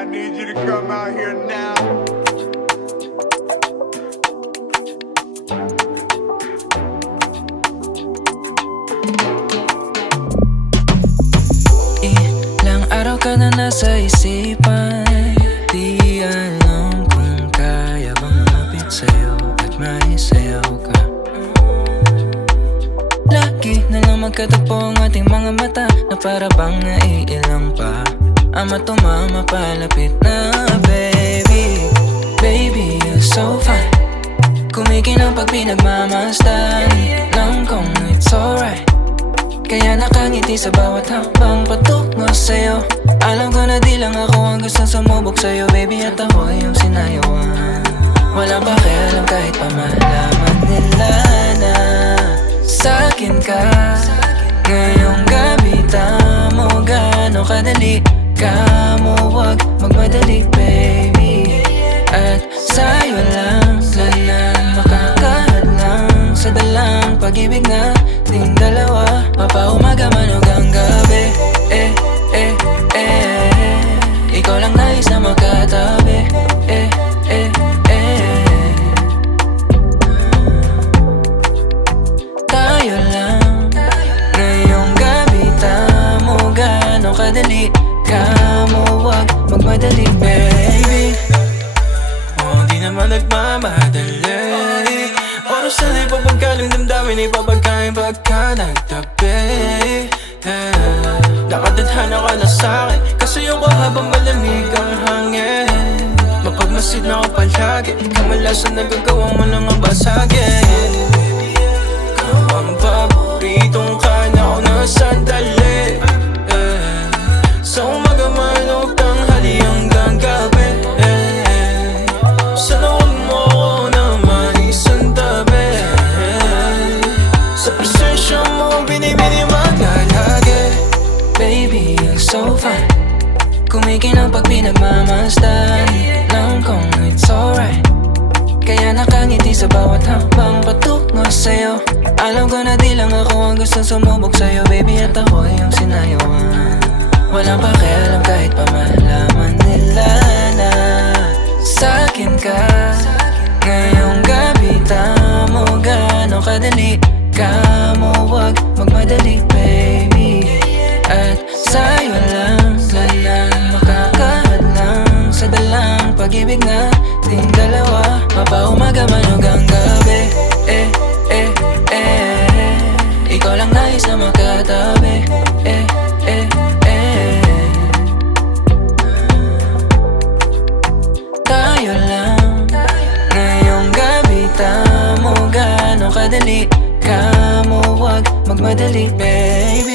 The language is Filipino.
I need you to come out here now. Ilang araw ka na nasa isipan, di alam kung kaya bang lumapit sa'yo at maisayaw ka. Lagi na lang magkatagpo ang ating mga mata, na para bang naiilang pa ang matumama palapit na. Baby, baby, you're so fine. Kumikinang pag pinagmamasdan lang kung it's alright. Kaya nakangiti sa bawat hakbang patungo sa'yo. Alam ko na di lang ako ang gustong sumubok sa'yo, baby, at ako yung sinayawan. Walang pakialam kahit pa malaman nila na sa'kin ka. Ngayong gabi tamo gano'ng kadali ka mo, wag magmadali, baby. At sa'yo lang makakahadlang sa dalang pag-ibig nating dalawa. Mapaumaga man hanggang gabi, ikaw lang nais na makatabi, tayo lang. Ngayong gabi tamo gano'ng kadali ka mo, wag magmadali, baby. Di naman nagmamadali. Oras na ipapagkaling damdamin, ipapagkain pagka nagtabi. Nakadadhana ka na sa'kin, kasi yung habang malamig ang hangin. Mapagmasid na ako palagi, kamalasan nagagawa mo lang ang basagin. Ikaw ang paboritong kana ko na sandali. Sa umaga man o tanghali hanggang gabi, sana huwag mo ako naman isantabi. Sa presensya mo binibini maglalagi. Baby, you're so fine. Kumikinang pag pinagmamasdan lang kung it's alright. Kaya nakangiti sa bawat hakbang patungo sa'yo. Alam ko na di lang ako ang gustong sumubok sa'yo, baby, at ako yung sinayawan. Walang pakialam kahit pa malaman nila na sa'kin ka. Ngayong gabi tamo gano'ng kadali ka mo, wag magmadali, baby. At sa'yo lang makakahadlang sa dalang pag-ibig nating dalawa. Mapaumaga man hanggang gabi, ikaw lang nais na makatabi, tayo lang. Ngayong gabi tamo gano'ng kadali ka mo, wag magmadali, baby.